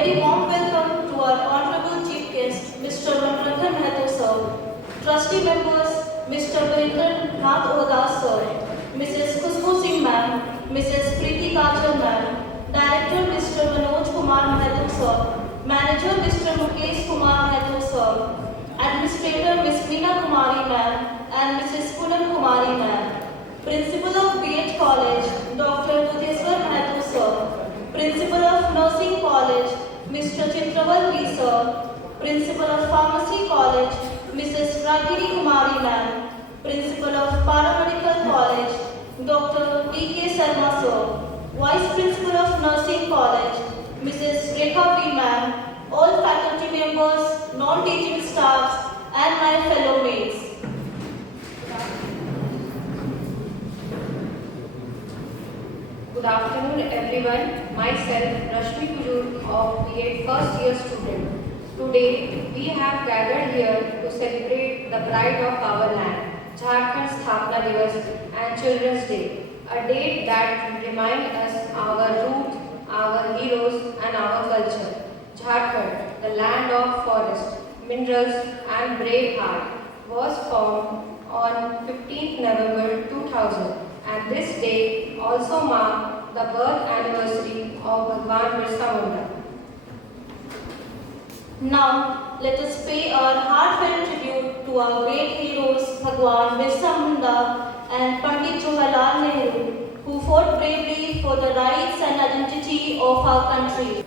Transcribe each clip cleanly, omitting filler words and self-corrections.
very warm welcome to our Honorable Chief Guest, Mr. Manrathan Mahato Sir, Trustee Members, Mr. Virendra Nath Odas Sir, Mrs. Khushbu Singh Ma'am, Mrs. Preeti Kajal Ma'am, Director Mr. Manoj Kumar Mahato Sir, Manager Mr. Mukesh Kumar Mahato Sir, Administrator Ms. Meena Kumari Ma'am and Mrs. Poonam Kumari Ma'am, Principal of B.H. College, Dr. Budheswar Mahato Sir, Principal of Nursing College, Mr. Chitraval V. Sir, Principal of Pharmacy College, Mrs. Ragini Kumari Ma'am, Principal of Paramedical College, Dr. D.K. Sarma Sir, Vice Principal of Nursing College, Mrs. Rekha V. Ma'am, all faculty members, non-teaching staffs, and my fellow mates. Good afternoon everyone. Myself Rashmi Kujur of B.Ed first year student. Today we have gathered here to celebrate the pride of our land, Jharkhand Sthapna Divas and Children's Day, a date that reminds us our roots, our heroes and our culture. Jharkhand, the land of forest, minerals and brave heart, was formed on 15th November 2000. And this day also marked the birth anniversary of Bhagwan Birsa Munda. Now, let us pay our heartfelt tribute to our great heroes Bhagwan Birsa Munda and Pandit Jawaharlal Nehru, who fought bravely for the rights and identity of our country.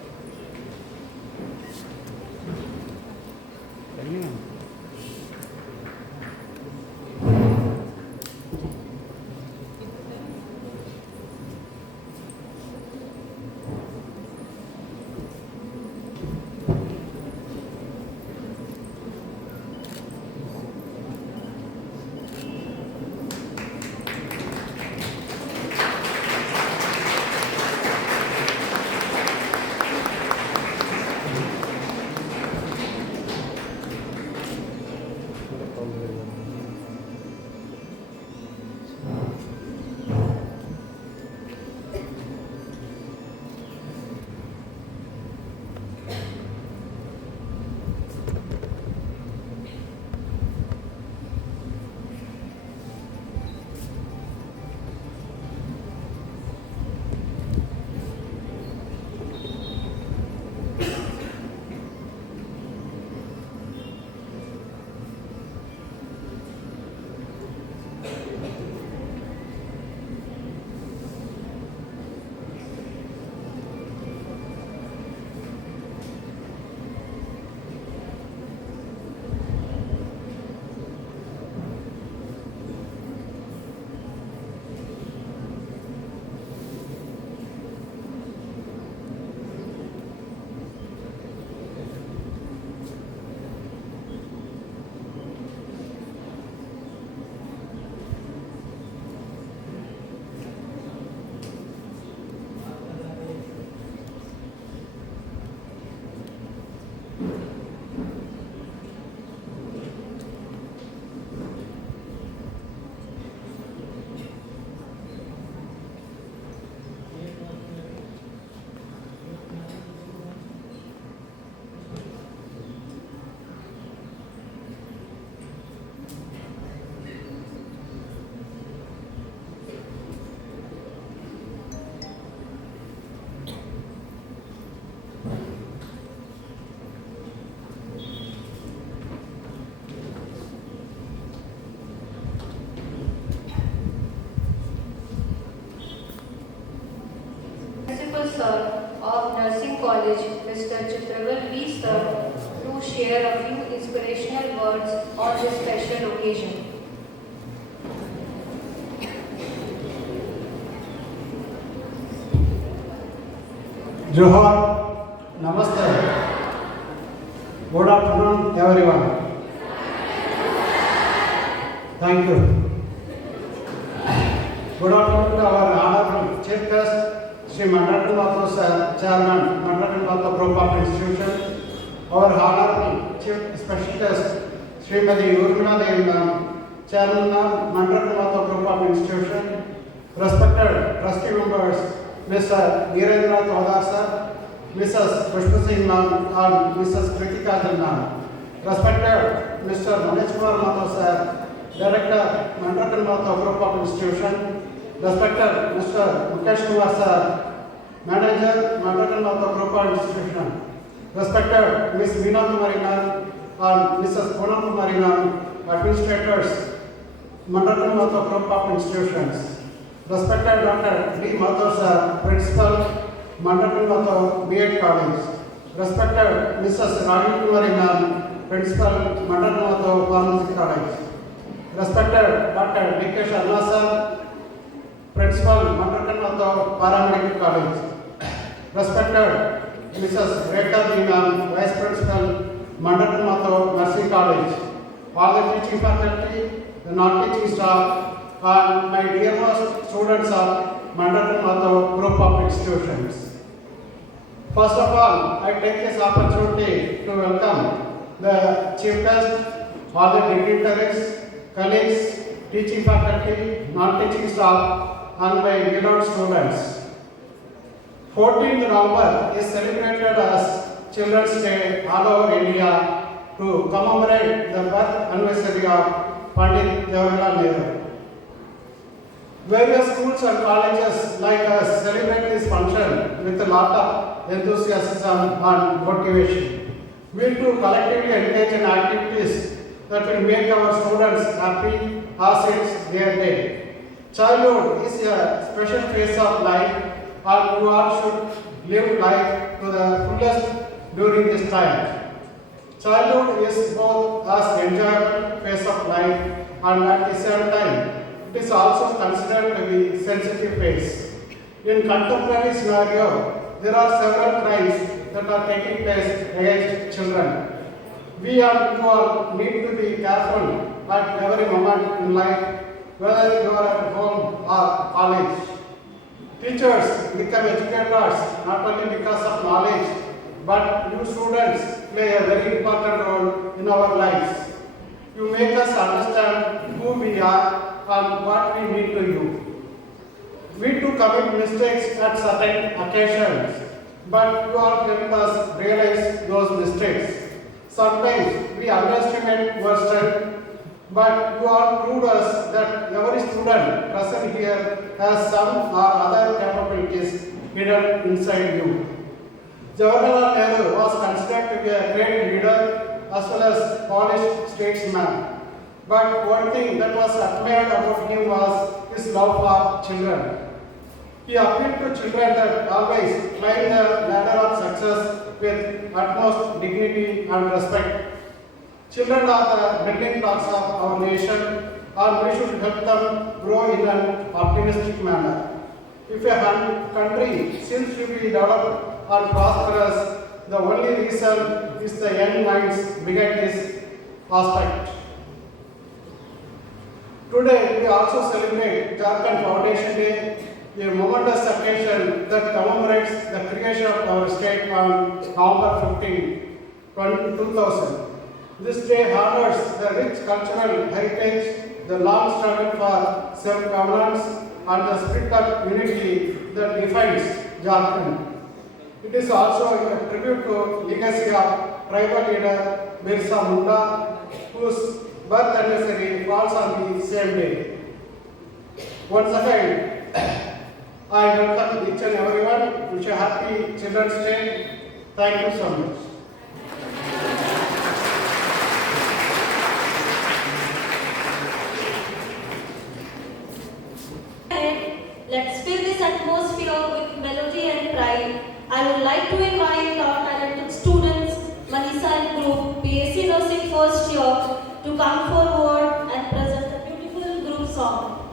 Sir of Nursing College, Mr. Chitraval V. Sir, to share a few inspirational words on this special occasion. Johar, Namaste. Good afternoon, everyone. Thank you. Good afternoon to our honorable chief guest, Sri Manrathan Mahato Sir, Chairman, Manrathan Mahato Group of Institution, our honorable chief special guest, Srimati Urmila Devi Ma'am, Chairman Manrathan Mahato Group of Institution, respected trustee members, Mr. Virendra Nath Odas Sir, Mrs. Pushpa Singh ma'am and Mrs. Kritika Jal ma'am. Respected Mr. Manish Kumar Mathur sir, Director, Mandakan Mathur Group of Institution. Respected Mr. Mukesh Kumar sir, Manager, Mandakan Mathur Group of Institution. Respected Ms. Meena Kumari ma'am and Mrs. Poonam Kumari ma'am, Administrators, Mandakan Mathur Group of Institutions. Respected Dr. D. Mathur sir, Principal, Mandakan Mathur B.Ed College. Respected Mrs. Ravi Kumari ma'am, Principal, Mandakan Mathur Pharmacy College. Respected Dr. D.K. Sharma sir, Principal, Mandakan Mathur Paramedical College. Respected Mrs. Rekha B. ma'am, Vice Principal, Mandakan Mathur Nursing College. All the teaching faculty, the non-teaching staff, and my dearest students of Mandakan Mathur Group of Institutions. First of all, I take this opportunity to welcome the Chief Guest, all the dignitaries, colleagues, teaching faculty, non-teaching staff, and my beloved students. 14th November is celebrated as Children's Day all over India to commemorate the birth anniversary of Pandit Jawaharlal Nehru. Various schools and colleges like us celebrate this function with a lot of enthusiasm and motivation. We too collectively engage in activities that will make our students happy as it's their day. Childhood is a special phase of life and you all should live life to the fullest during this time. Childhood is both as enjoyable phase of life and at the same time it is also considered to be sensitive phase. In contemporary scenario, there are several crimes that are taking place against children. We and you all need to be careful at every moment in life, whether you are at home or college. Teachers become educators not only because of knowledge, but you students play a very important role in our lives. You make us understand who we are and what we mean to you. We too commit mistakes at certain occasions, but you all help us realize those mistakes. Sometimes we underestimate your strength, but you all proved us that every student present here has some or other capabilities hidden inside you. Jawaharlal Nehru was considered to be a great leader as well as polished statesman. But one thing that was admired about him was his love for children. He appealed to children that always climb the ladder of success with utmost dignity and respect. Children are the building blocks of our nation and we should help them grow in an optimistic manner. If a country seems to be developed and prosperous, the only reason is the young minds behind this aspect. Today, we also celebrate Jharkhand Foundation Day, a momentous occasion that commemorates the creation of our state on November 15, 2000. This day honors the rich cultural heritage, the long struggle for self-governance, and the spirit of unity that defines Jharkhand. It is also a tribute to legacy of tribal leader Birsa Munda, whose birth anniversary falls on the same day. Once again, I welcome each and everyone. Wish a happy Children's Day. Thank you so much. Let's fill this atmosphere with melody and pride. I would like to invite our talented students, Manisa and group, BSc Nursing first year, to come forward and present a beautiful group song.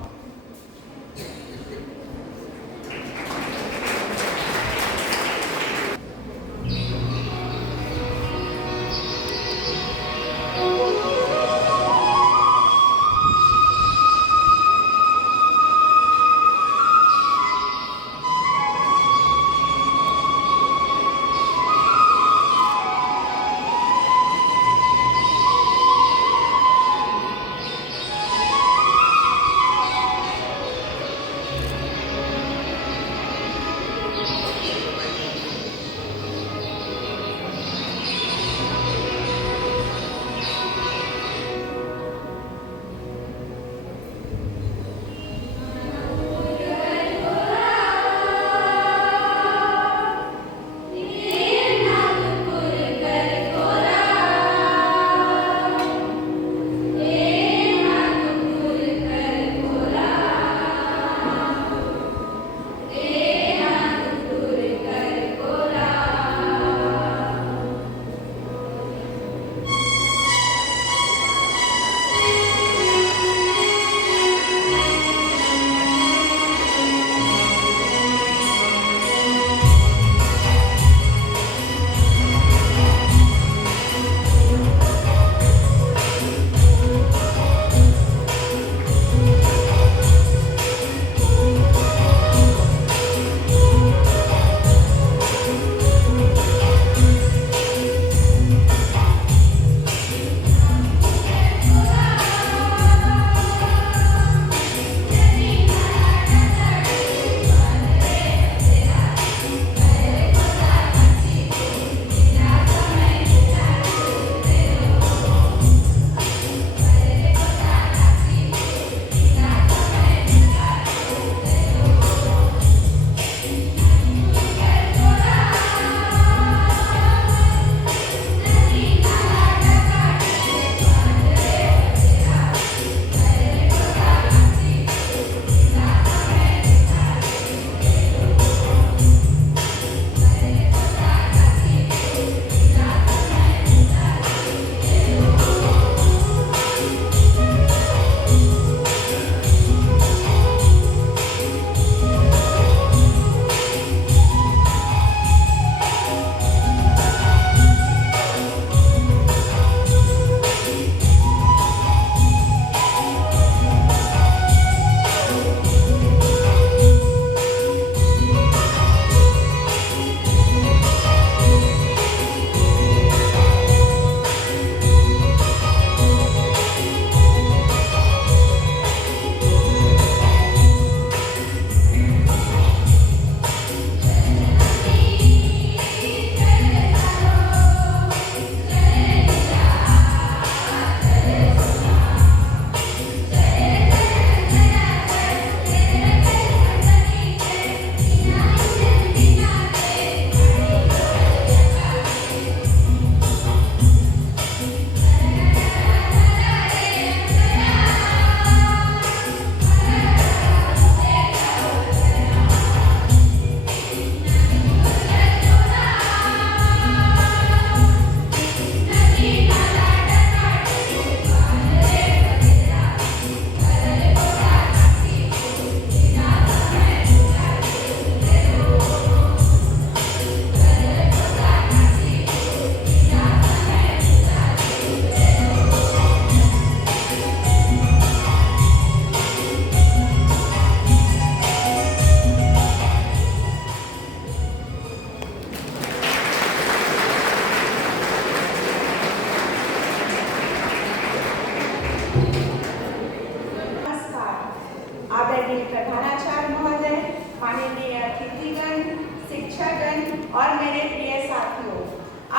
माननीय प्रधानाचार्य महोदय, माननीय अतिथिगण, शिक्षकगण और मेरे प्रिय साथियों,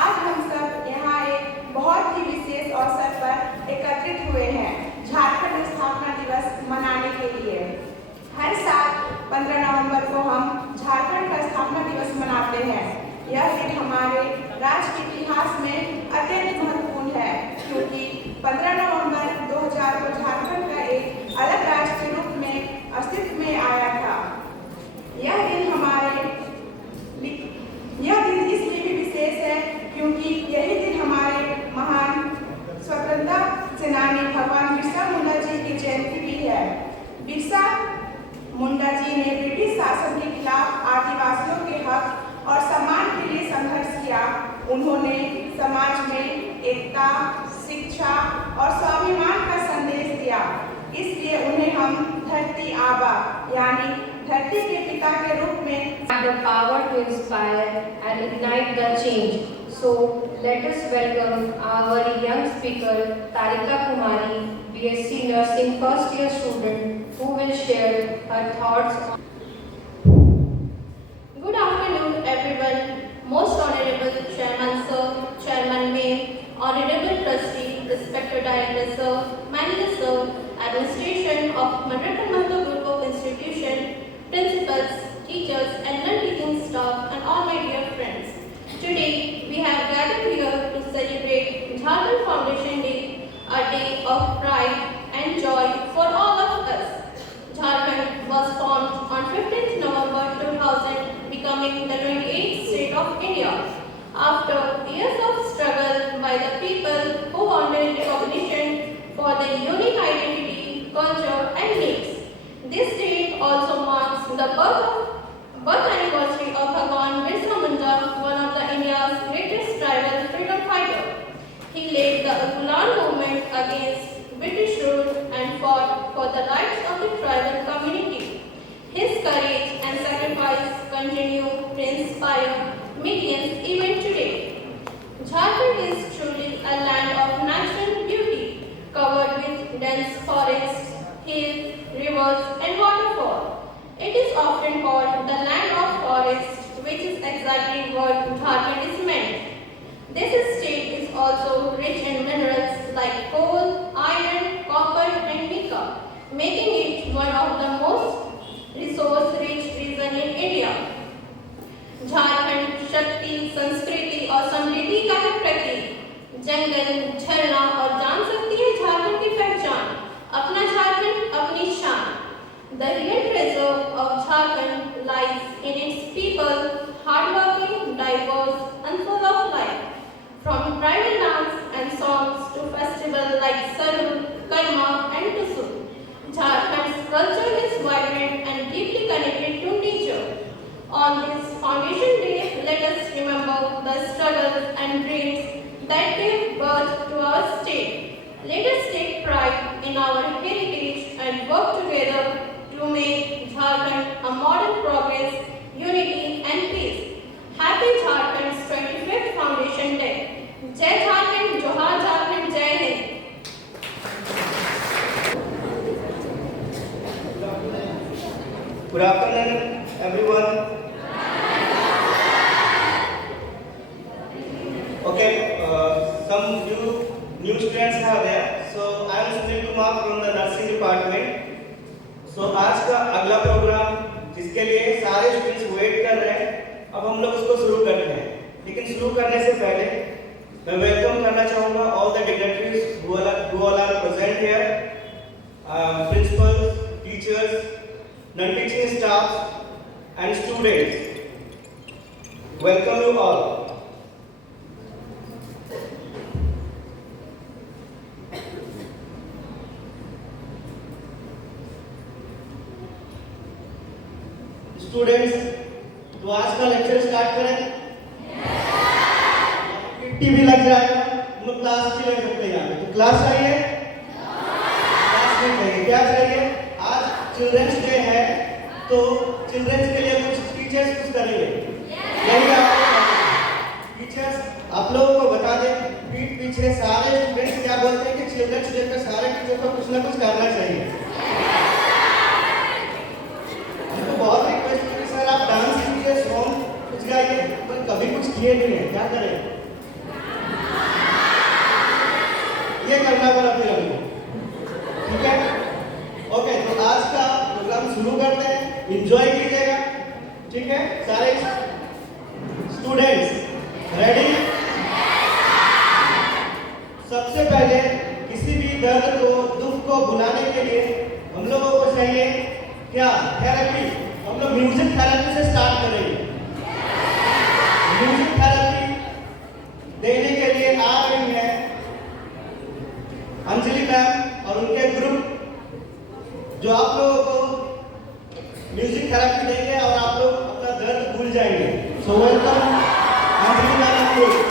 आज हम सब यहाँ एक बहुत ही विशेष अवसर पर एकत्रित हुए हैं झारखंड स्थापना दिवस मनाने के लिए। हर साल 15 नवंबर को हम झारखंड का स्थापना दिवस मनाते हैं। यह दिन हमारे राज्य के इतिहास में अत्यंत महत्वपूर्ण है, क्योंकि 15 नवंबर 2000 को झारखंड का एक अलग राज्य के रूप में अस्तित्व में आया था। यह दिन इसलिए भी विशेष है क्योंकि यही दिन हमारे महान स्वतंत्रता सेनानी भगवान बिरसा मुंडा जी की जयंती भी है। बिरसा मुंडा जी ने ब्रिटिश शासन के खिलाफ आदिवासियों के हक और सम्मान के लिए संघर्ष किया। उन्होंने समाज में एकता, शिक्षा और स्वाभिमान का संदेश दिया। इसलिए उन्हें हम धरती आबा यानी धरती के पिता के रूप में have the power to inspire and ignite the change. So let us welcome our young speaker Tarika Kumari, BSc Nursing first year student, who will share her thoughts on. Good afternoon, everyone. Most Honorable Chairman Sir, Chairman May, Honorable Trustee, Respected Director Sir, Manager Sir, Administration of Manrakan Mahato Group of Institution, Principals, teachers and non-teaching staff and all my dear friends. Today, we have gathered here to celebrate Jharkhand Foundation Day, a day of pride and joy for all of us. Jharkhand was formed on 15th November 2000, becoming the 28th state of India. After years of struggle by the people who wanted recognition for their unique identity, culture and needs. This date also marks the birth anniversary of Bhagwan Birsa Munda, one of the India's greatest tribal freedom fighter. He led the Gulam movement against British rule and fought for the rights of the tribal community. His courage and sacrifice continue to inspire millions even today. Jharkhand is truly a land of natural beauty, covered with dense forests, hills, rivers and waterfall. It is often called the land of forests, which is exactly what Jharkhand is meant. This state is also rich in minerals like coal, iron, copper and mica, making it one of the most resource-rich region in India. Jharkhand शक्ति, संस्कृति और समृद्धि का है प्रतीक। जंगल, झरना और जान सकती है झारखंड की पहचान, अपना झारखंड, अपनी शान। The real treasure of Jharkhand lies in its people, hardworking, diverse, and full of life. From tribal dance and songs to festivals like Sarhu, Karma, and Tusu, Jharkhand's culture is vibrant and deeply connected to nature. On this Foundation Day, let us remember the struggles and dreams that gave birth to our state. Let us take pride in our heritage and work together to make Jharkhand a model progress, unity and peace. Happy Jharkhand's 25th Foundation Day. Jai Jharkhand, Johar Jharkhand, Jai Hind. Good afternoon, everyone. Okay, some new students are there. So I am Sunil Kumar from the nursing department. So आज का अगला programme जिसके लिए सारे students wait कर रहे हैं, अब हम लोग उसको शुरू करते हैं। लेकिन शुरू करने से पहले मैं वेलकम करना चाहूँगा all the dignitaries who all are present here, principals, teachers, non-teaching staff and students. Welcome you all. Students, तो आज का लेक्चर स्टार्ट करें। टीवी लग जाएगा, हम लोग क्लास के लिए सकते हैं यहाँ पे। तो क्लास चाहिए? क्लास नहीं चाहिए। क्या चाहिए? आज चिल्ड्रंस डे है, तो चिल्ड्रंस के लिए कुछ टीचर्स कुछ करेंगे। यही आपको टीचर्स आप लोगों को बता दें, पीठ पीछे सारे स्टूडेंट्स क्या बोलते हैं कि चिल्ड्रंस डे पे सारे टीचर को कुछ ना कुछ करना चाहिए। ये नहीं है, क्या करें? ये करना पड़ा फिर हमको, ठीक है? ओके, तो आज का प्रोग्राम शुरू करते हैं, एंजॉय कीजिएगा, ठीक है? सारे स्टूडेंट्स रेडी? सबसे पहले किसी भी दर्द को, दुख को भुलाने के लिए हम लोगों को चाहिए क्या? थेरेपी। हम लोग म्यूजिक थेरेपी से स्टार्ट करेंगे। म्यूजिक थेरेपी देने के लिए आ रही है अंजलि मैम और उनके ग्रुप, जो आप लोगों को म्यूजिक थेरेपी देंगे और आप लोग अपना दर्द भूल जाएंगे। सो वेलकम अंजलि मैम आपको।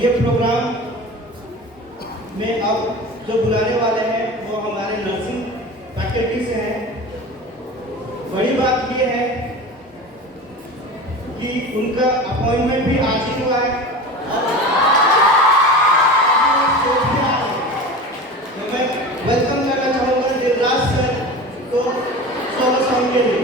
ये प्रोग्राम में अब जो बुलाने वाले हैं वो हमारे नर्सिंग फैकल्टी से हैं। बड़ी बात ये है कि उनका अपॉइंटमेंट भी आज ही हुआ है। तो मैं वेलकम करना चाहूँगा दिलराज सर को सोलो सॉन्ग के लिए।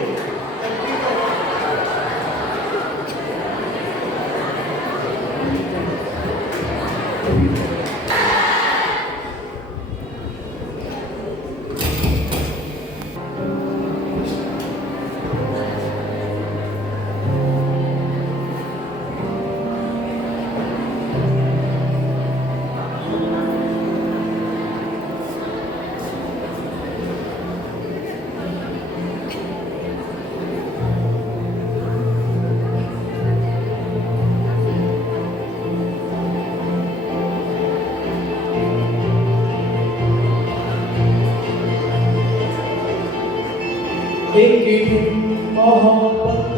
एक दिन मोहब्बत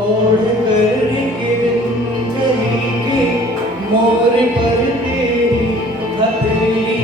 ओढ़ कर एक दिन चलेंगे मोर पर तेरी हथेली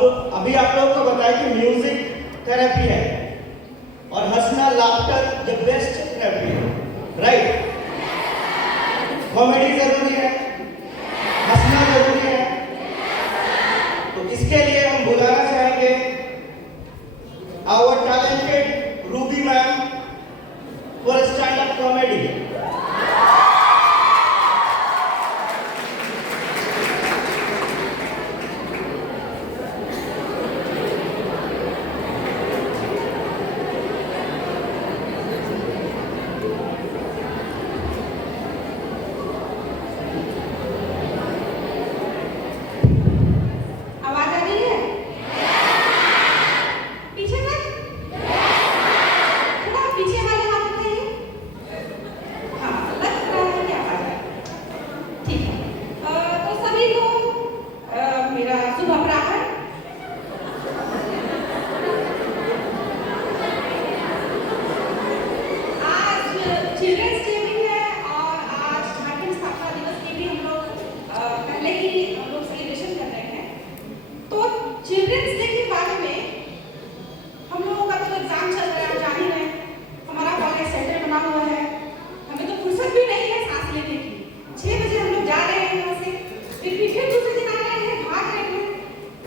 अब अभी आप लोगों को बताया कि म्यूजिक थेरेपी है और हंसना लाफ्टर द बेस्ट थेरेपी है, राइट? कॉमेडी जरूरी है, हंसना जरूरी है। तो इसके लिए हम बुलाना चाहेंगे our talented Ruby ma'am for stand up comedy. आवाज आ रही है? पीछे कर। थोड़ा पीछे वाले हाथ उठाइए। हाँ, लग रहा है कि आवाज आ रही है। ठीक है। तो सभी को मेरा शुभ अपराह्न। आज चिल्ड्रंस डे भी है और आज झारखंड स्थापना दिवस की भी हम लोग पहले ही हम लोग सेलिब्रेशन कर रहे हैं। तो चिल्ड्रंस डे के बारे में हम लोगों का तो एग्जाम चल रहा है, आप जान ही रहे हैं। हमारा कॉलेज सेंटर बना हुआ है, हमें तो फुर्सत भी नहीं है सांस लेने की। 6 बजे हम लोग जा रहे हैं यहाँ से, फिर दूसरे दिन आ रहे हैं, भाग रहे हैं।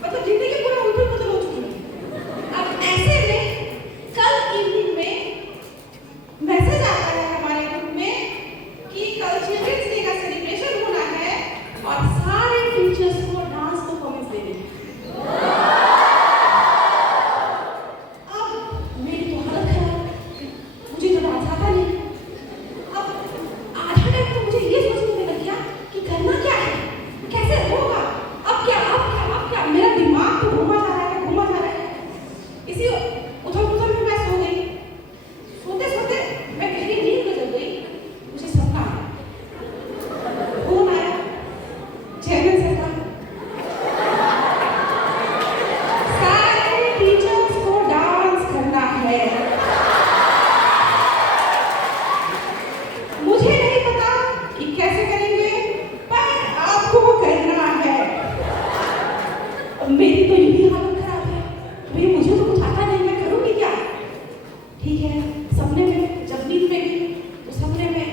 मतलब जिंदगी पूरा उलट पुलट हो चुकी है। अब ऐसे में कल इवनिंग में मैसेज आता है हमारे ग्रुप में कि कल चिल्ड्रंस डे का सेलिब्रेशन होना है और सारे टीचर्स को डांस परफॉर्मेंस देनी है। अब मेरी तो हालत खराब, मुझे तो डांस आता नहीं। अब आधा टाइम तो मुझे ये सोचने में लग गया कि करना क्या है, कैसे होगा, अब क्या मेरा दिमाग तो घूमा जा रहा है। इसी उथल-पुथल में मैं सो गई। सोते मैं गहरी नींद में जब गई, मुझे सपना आया। फोन आया चेयरमैन सर का, सारे टीचर्स को डांस करना है। मुझे नहीं पता कि कैसे करेंगे, पर आपको करना है। अब मेरी तो यही हालत खराब है, भाई मुझे तो कुछ आता नहीं, मैं करूँगी क्या? ठीक है, सपने में जब नींद में गई तो सपने में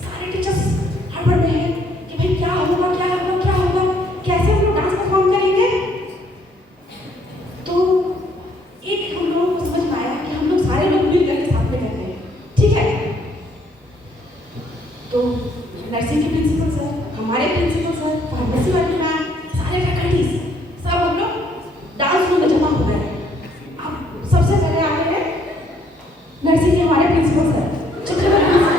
सारे टीचर्स हड़बड़ में हैं कि भाई क्या होगा, कैसे हम लोग डांस परफॉर्म करेंगे। तो एक हम लोगों को समझ में आया कि हम लोग सारे लोग मिल करके साथ में करते हैं, ठीक है? तो नर्सिंग के प्रिंसिपल सर, हमारे प्रिंसिपल सर, फार्मेसी वाले मैम, सारे फैकल्टीज सब हम लोग डांस रूम में जमा हो गए। अब सबसे पहले आ रहे हैं नर्सिंग के हमारे प्रिंसिपल सर चक्रवर्ती सर।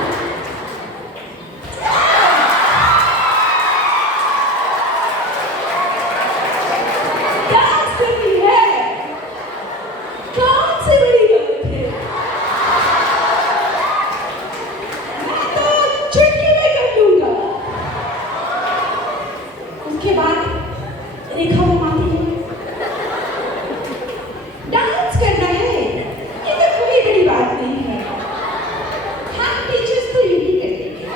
डांस करनी है, कौन सी बड़ी बात है, मैं तो चुटकी में कर लूंगा। उसके बाद रेखा मैम आती है, डांस करना है, ये तो कोई बड़ी बात नहीं है, हम टीचर्स तो यही करते हैं।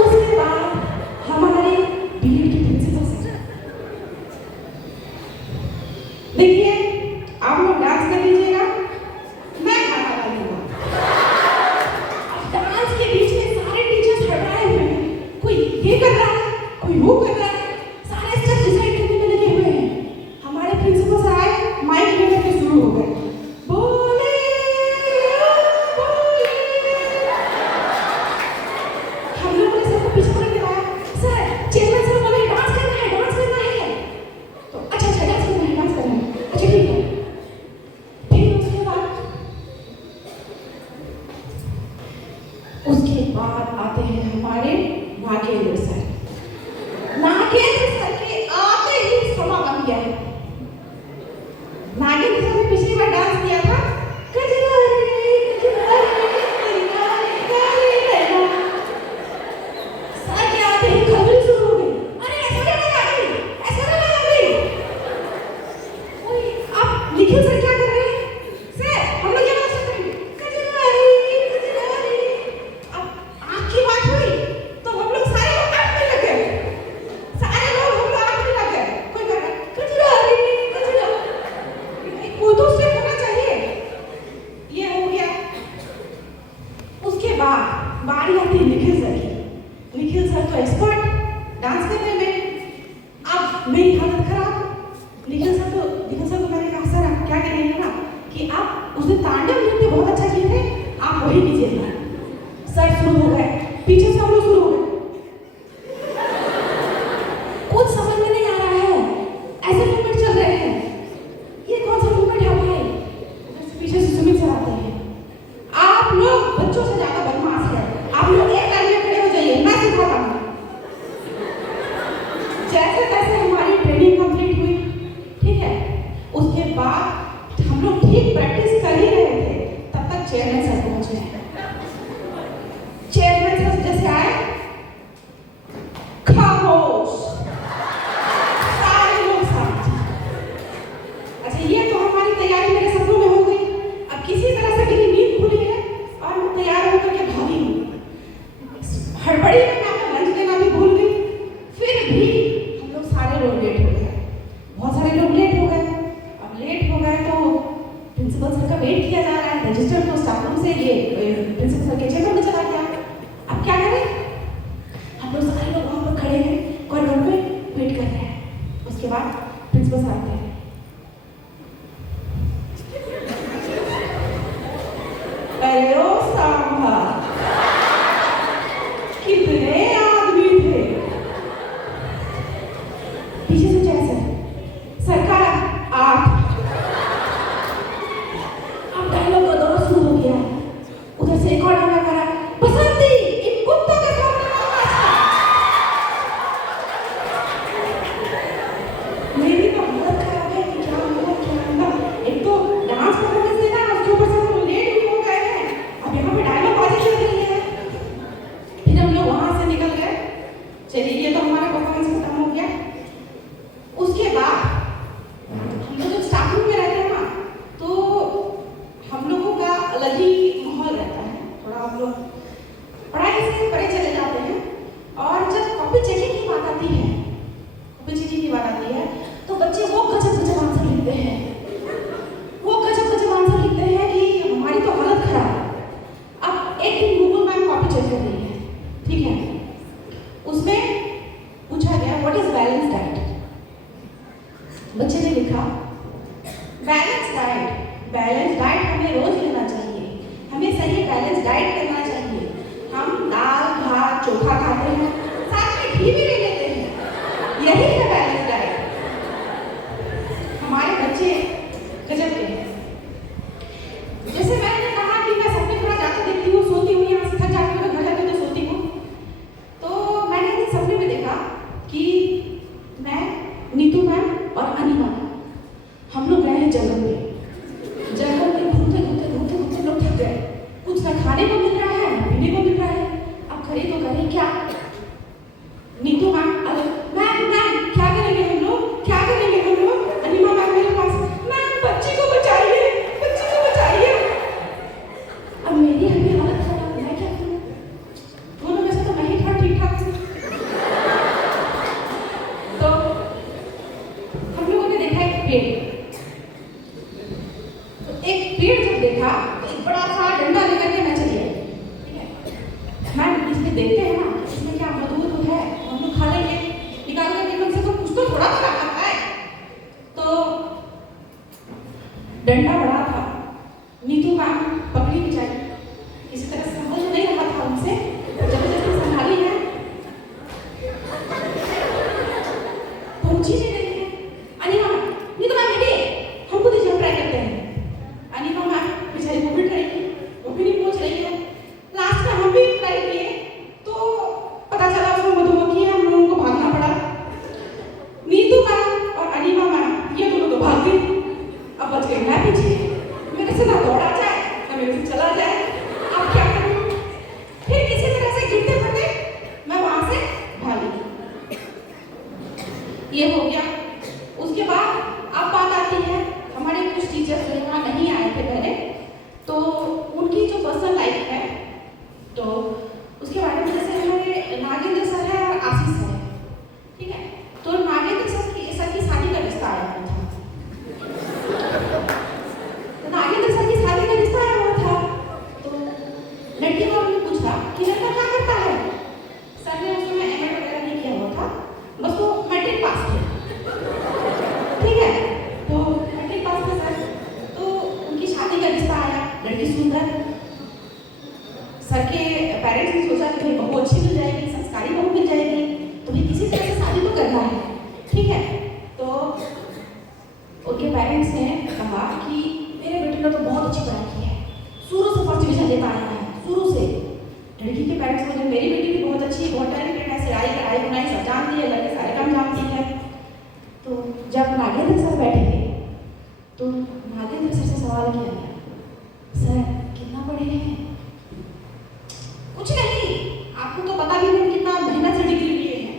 उसके बाद हमारे बीएड के प्रिंसिपल सर, देखिए आप लोग डांस कर लीजिएगा, मैं खाना खा लूंगा। अब डांस के बीच में सारे टीचर्स हड़बड़ाए हुए हैं, कोई ये कर रहा है, कोई वो कर रहा है, सारे स्टेप डिसाइड करने में लगे हुए हैं। हमारे प्रिंसिपल सर आए, माइक लेकर के शुरू हो गए, बोले बोले। हम लोगों ने सबको पीछे पकड़ के लाया, सर चेयरमैन सर बोले डांस करना है। तो अच्छा डांस करना है, अच्छा ठीक है। फिर उसके बाद आते हैं हमारे नागेंद्र सर। नागेंद्र सर के आते ही समा बन गया है। नागेंद्र सर ने पिछली बार डांस किया था, सर के आते ही खलबली शुरू हो गई। अरे ऐसा क्या आ गई, ऐसा क्या आ गई। आप निखिल सर क्या कर रहे हैं? सर हम लोग ये डांस करेंगे, कजरारी। अब आँख की बात हुई तो हम लोग सारे लोग डांस करने लगे। बारी आती है निखिल सर की। निखिल सर तो एक्सपर्ट डांस करने में, अब मेरी हालत खराब। निखिल सर को मैंने कहा सर आप क्या करिएगा ना कि आप उस दिन तांडव नृत्य बहुत अच्छा किए थे, आप वही कीजिएगा। सर शुरू हो गए, पीछे से हम लोग शुरू हो गए। कुछ समझ में नहीं आ रहा है, ऐसे मूवमेंट चल रहे हैं, ये कौन सा मूवमेंट है भाई? पीछे से सुमित सर आते हैं, आप लोग बच्चों से ज्यादा बदमाश है, आप लोग एक लाइन में खड़े हो जाइए, मैं सिखाता हूँ। जैसे तैसे हमारी ट्रेनिंग कंप्लीट हुई, ठीक है। उसके बाद हम लोग ठीक प्रैक्टिस कर ही रहे थे, तब तक चेयरमैन सर पहुंच गए। सर के पेरेंट्स ने सोचा कि भाई बहू अच्छी मिल जाएगी, संस्कारी बहू मिल जाएगी, तो भाई किसी तरह से शादी तो करना है, ठीक है। तो उनके पेरेंट्स ने कहा कि मेरे बेटे ने तो बहुत अच्छी पढ़ाई की है, शुरू से फर्स्ट डिवीजन लेता आया है, शुरू से। लड़की के पेरेंट्स बोले मेरी बेटी भी बहुत अच्छी है, बहुत टैलेंटेड है, सिलाई कढ़ाई बुनाई सब जानती है, घर के सारे काम जानती है। तो जब नागेंद्र सर बैठे तो नागेंद्र सर से सवाल किया गया, सर कितना पढ़े हैं? कुछ नहीं, आपको तो पता भी नहीं कितना मेहनत से डिग्री लिए हैं,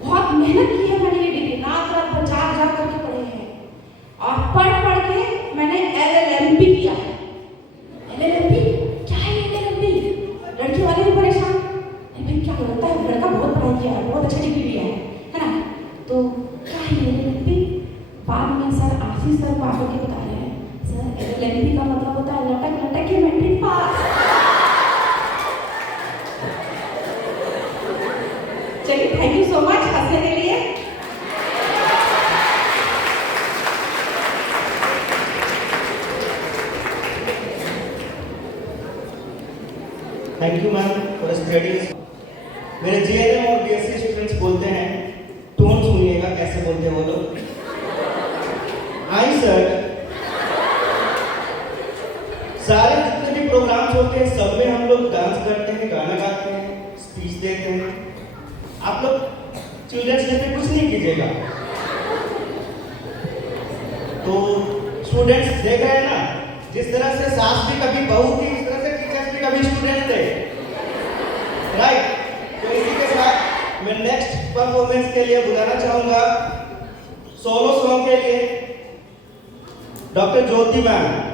बहुत मेहनत की है मैंने ये डिग्री, रात रात भर जाग जाग करके पढ़े हैं, और पढ़ पढ़ के मैंने LLMB किया है। LLMB क्या है? LLMB लड़की वाले भी परेशान, अरे भाई क्या लगता है लड़का बहुत पढ़ाई किया है, बहुत अच्छा डिग्री लिया है ना? तो क्या है LLMB? बाद में सर आशीष सर को आकर के बता रहे हैं, सर LLMB का मतलब होता है लटक लटक के मैट्रिक पास। चलिए थैंक यू सो मच हंसने के लिए। Thank you ma'am for studies. मेरे JNM और BSc स्टूडेंट्स बोलते हैं, टोन सुनिएगा कैसे बोलते हैं वो लोग। आई सर, सारे जितने भी प्रोग्राम्स होते हैं सब में हम लोग डांस करते हैं, गाना गाते हैं, स्पीच देते हैं। आप लोग चिल्ड्रंस डे पे कुछ नहीं कीजिएगा। तो स्टूडेंट्स देख रहे हैं ना, जिस तरह से सास भी कभी बहू थी, इस तरह से टीचर्स भी कभी स्टूडेंट थे, राइट? तो इसी के साथ मैं नेक्स्ट परफॉर्मेंस के लिए बुलाना चाहूंगा सोलो सॉन्ग के लिए डॉक्टर ज्योति मैम।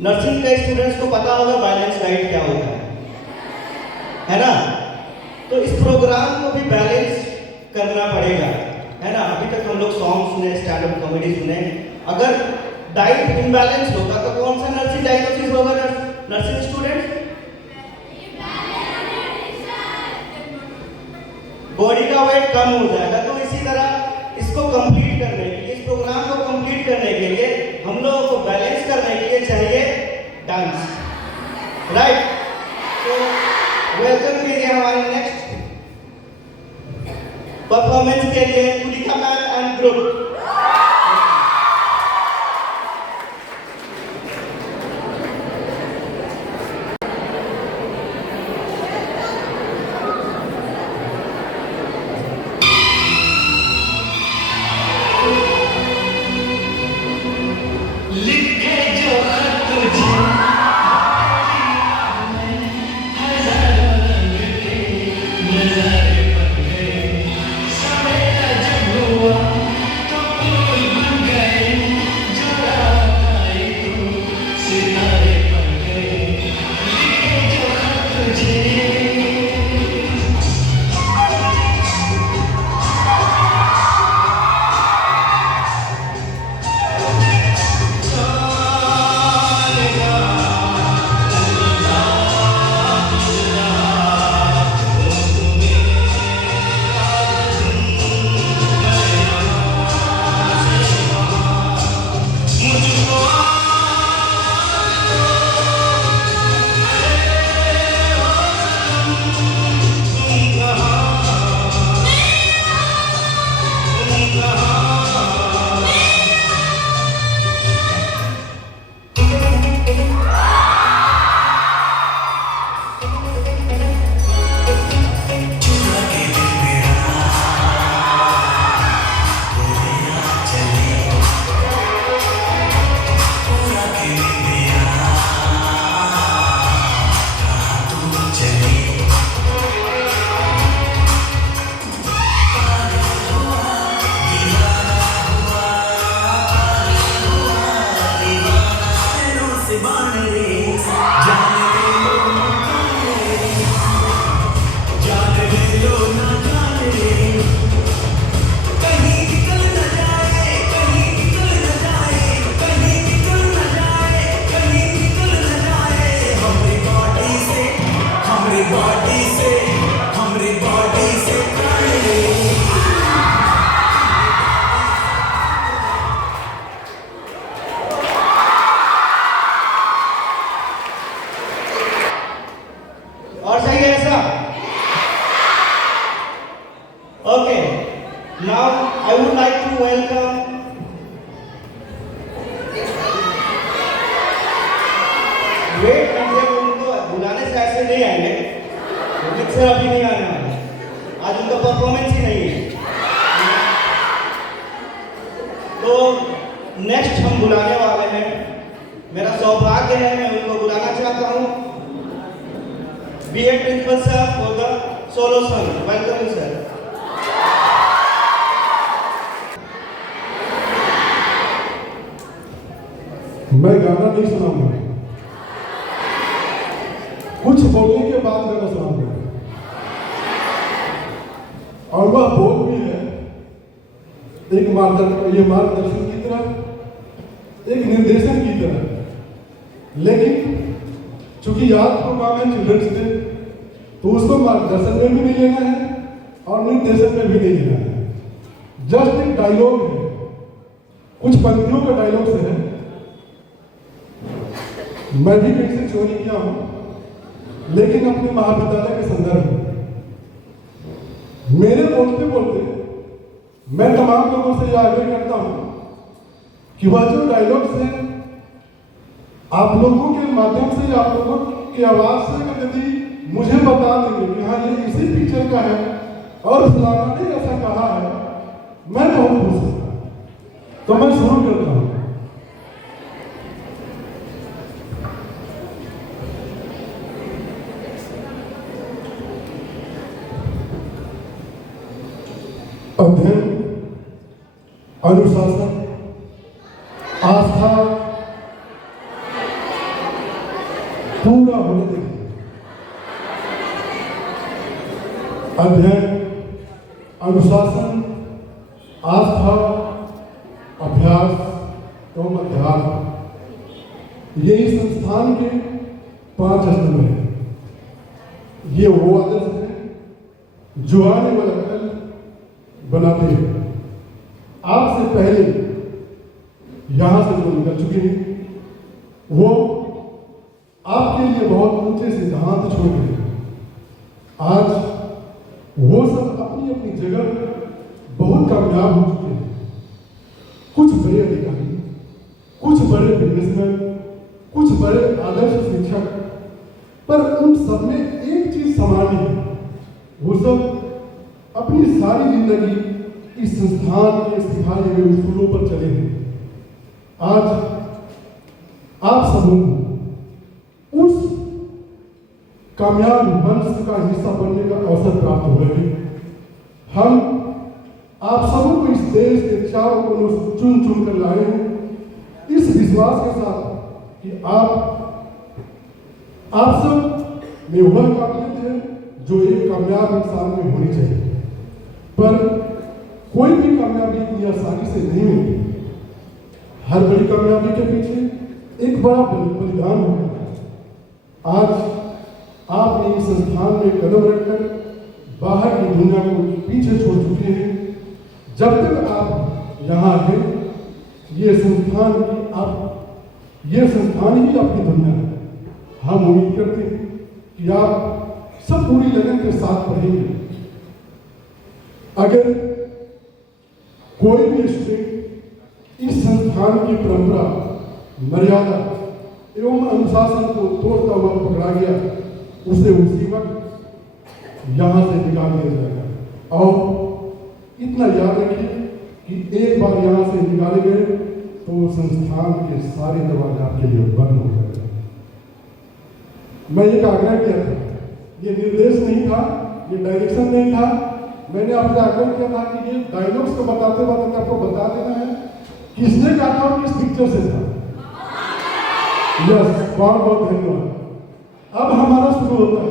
नर्सिंग के स्टूडेंट्स को पता होगा बैलेंस डाइट क्या होता है ना? तो इस प्रोग्राम को भी बैलेंस करना पड़ेगा, है ना? अभी तक हम लोग सॉन्ग सुने, स्टैंड अप कॉमेडी सुने। अगर डाइट इम्बैलेंस होगा तो कौन सा नर्सिंग डायग्नोसिस होगा नर्सिंग स्टूडेंट? बॉडी का वेट कम हो जाएगा। तो इसी तरह इसको कंप्लीट करने के लिए, इस प्रोग्राम को कंप्लीट करने के लिए, हम लोगों को बैलेंस करने के लिए चाहिए डांस, राइट? तो वेलकम कीजिए हमारे नेक्स्ट परफॉर्मेंस के लिए तुलिका मैम एंड ग्रुप। और सही है ऐसा? Okay, now I would like to welcome wait कीजिए, उनको बुलाने से ऐसे नहीं आएंगे, मिक्सर अभी नहीं आने वाले, आज उनका परफॉर्मेंस ही नहीं है। तो नेक्स्ट हम बुलाने वाले हैं, मेरा सौभाग्य है, मैं उनको बुलाना चाहता हूँ B.Ed Principal sir for the solo song. Welcome sir. मैं गाना नहीं सुनाऊंगा, कुछ बोलने के बाद गाना सुनाऊंगा, और वह बोल भी है एक मार्गदर्शन की तरह, एक निर्देशन की तरह। लेकिन चूंकि याद प्रोग्राम है चिल्ड्रंस डे, तो उसको मार्गदर्शन में भी नहीं लेना है और निर्देशन में भी नहीं लेना है। जस्ट एक डायलॉग है, कुछ पंक्तियों का डायलॉग से है। मैं भी कहीं से चोरी किया हूं, लेकिन अपने महाविद्यालय के संदर्भ में मेरे बोलते बोलते मैं तमाम लोगों से यह आग्रह करता हूं कि वह जो डायलॉग्स है आप लोगों के माध्यम से, आप लोगों की आवाज से यदि मुझे बता देंगे कि हाँ ये इसी पिक्चर का है और फलाना ने ऐसा कहा है, मैं बहुत खुश हूं। तो मैं शुरू करता हूं। अध्ययन, अनुशासन, आस्था पूरा होने देंगे। अध्ययन, अनुशासन, आस्था, अभ्यास एवं अध्यात्म, यही संस्थान के 5 स्तंभ हैं। ये वो आदर्श हैं जो आने वाला कल बनाते हैं। आपसे पहले यहां से जो निकल चुके हैं वो आपके लिए बहुत ऊंचे सिद्धांत छोड़ गए। आज वो सब अपनी अपनी जगह बहुत कामयाब हो चुके हैं। कुछ बड़े अधिकारी, कुछ बड़े बिजनेसमैन, कुछ बड़े आदर्श शिक्षक, पर उन सब में एक चीज समान है, वो सब अपनी सारी जिंदगी इस संस्थान के सिखाए हुए उसूलों पर चले हैं। आज आप सबों को उस कामयाब वंश का हिस्सा बनने का अवसर प्राप्त हुआ है। हम आप सबों को इस देश के चारों कोनों से चुन चुन कर लाए हैं, इस विश्वास के साथ कि आप सब में वह काबिलियत है जो एक कामयाब इंसान में होनी चाहिए। पर कोई भी कामयाबी इतनी आसानी से नहीं मिलती। हर बड़ी कामयाबी के पीछे एक बड़ा बलिदान होता है। आज आपने इस संस्थान में कदम रखकर बाहर की दुनिया को पीछे छोड़ चुके हैं। जब तक आप यहाँ हैं, ये संस्थान ही आपकी दुनिया है। हम उम्मीद करते हैं कि आप सब पूरी लगन के साथ पढ़ेंगे। अगर कोई भी स्टूडेंट इस संस्थान की परंपरा, मर्यादा एवं अनुशासन को तोड़ता हुआ पकड़ा गया, उसे उसी वक्त यहाँ से निकाल दिया जाएगा। और इतना याद रखिए कि एक बार यहाँ से निकाले गए तो संस्थान के सारे दरवाजे आपके लिए बंद हो जाएंगे। मैं एक आग्रह किया था, ये निर्देश नहीं था, ये डायरेक्शन नहीं था। मैंने आपसे आग्रह किया था कि ये डायलॉग्स को बताते बताते आपको बता देना है किसने कहा था और किस पिक्चर से था। यस, बहुत बहुत धन्यवाद। अब हमारा शुरू होता है।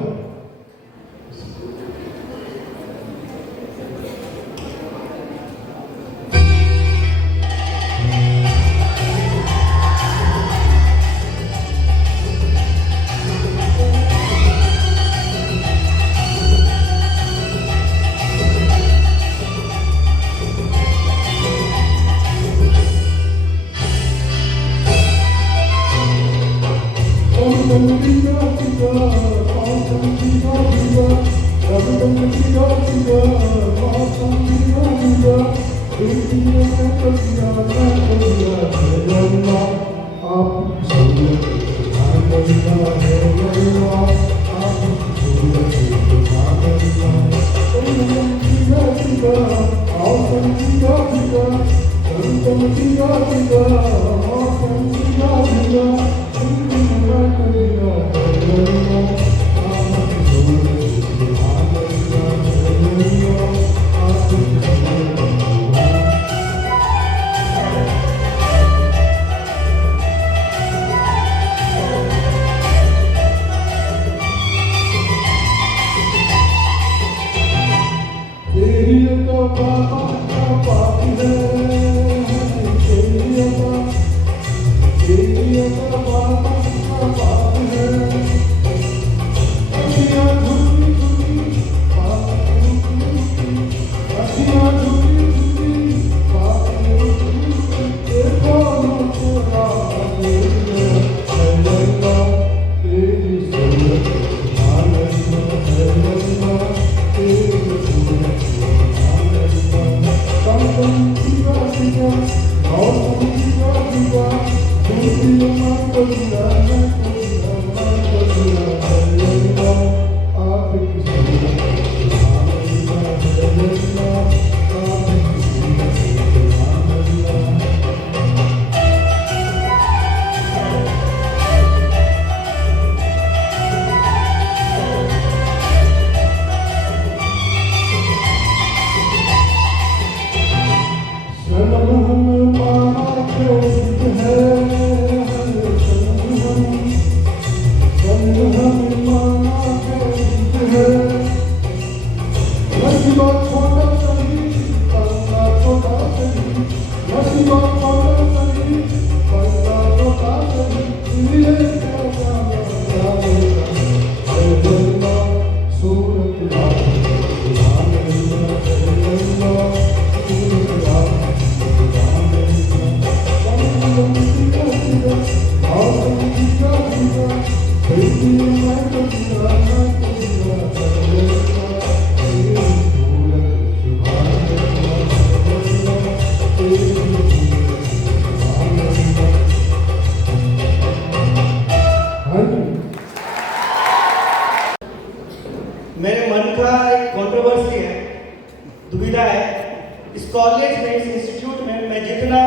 कॉलेज में, इस इंस्टीट्यूट में मैं जितना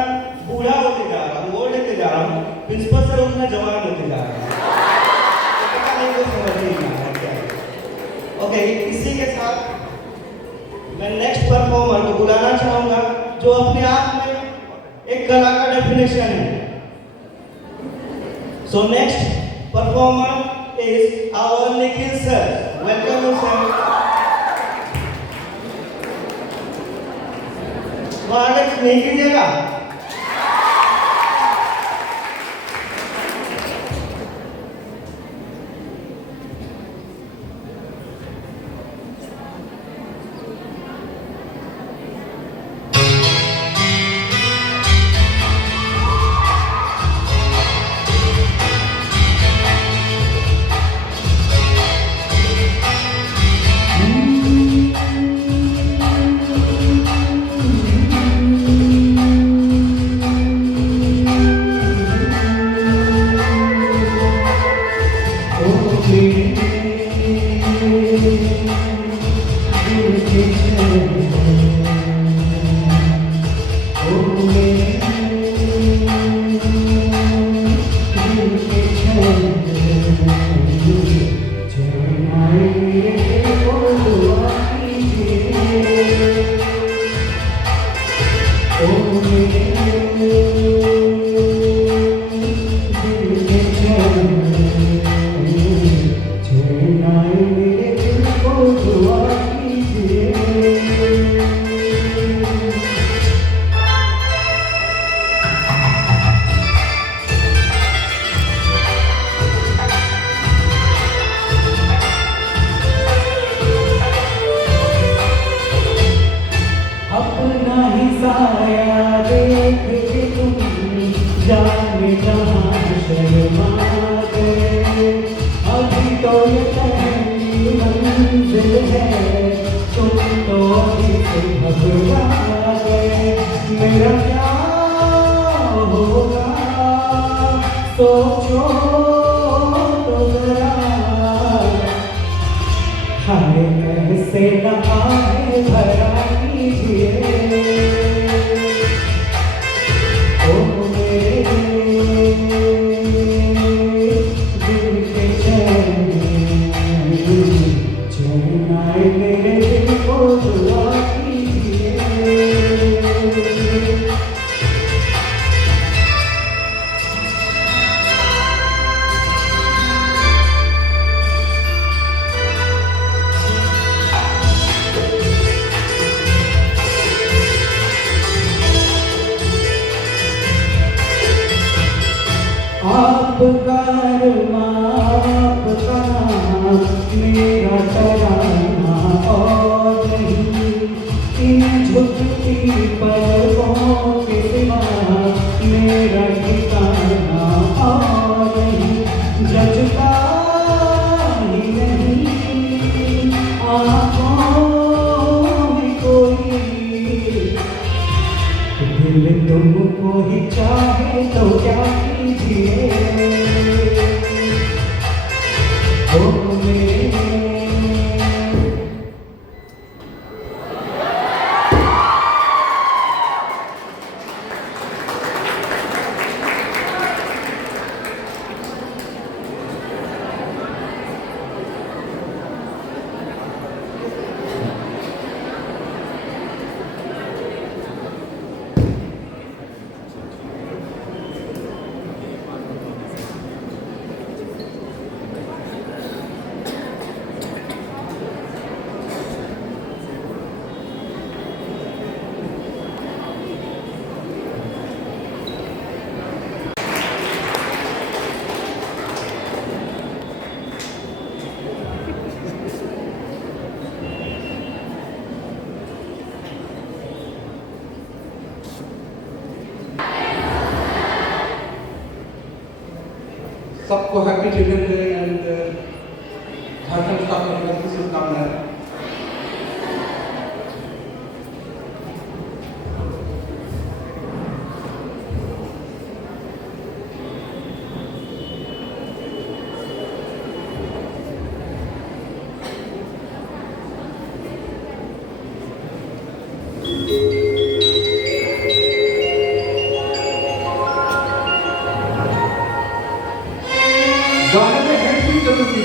बूढ़ा होते जा रहा हूँ, ओल्ड होते जा रहा हूँ, प्रिंसिपल सर उतना जवान होते जा रहा है। पता नहीं तो समझ नहीं आ रहा है क्या। ओके, इसी के साथ मैं नेक्स्ट परफॉर्मर को बुलाना चाहूँगा जो अपने आप में एक कला का डेफिनेशन है। So next performer is our Nikhil sir. Welcome you sir. स्वागत नहीं कीजिएगा। सबको happy children day and Jharkhand stock exchange की शुभकामनाएं।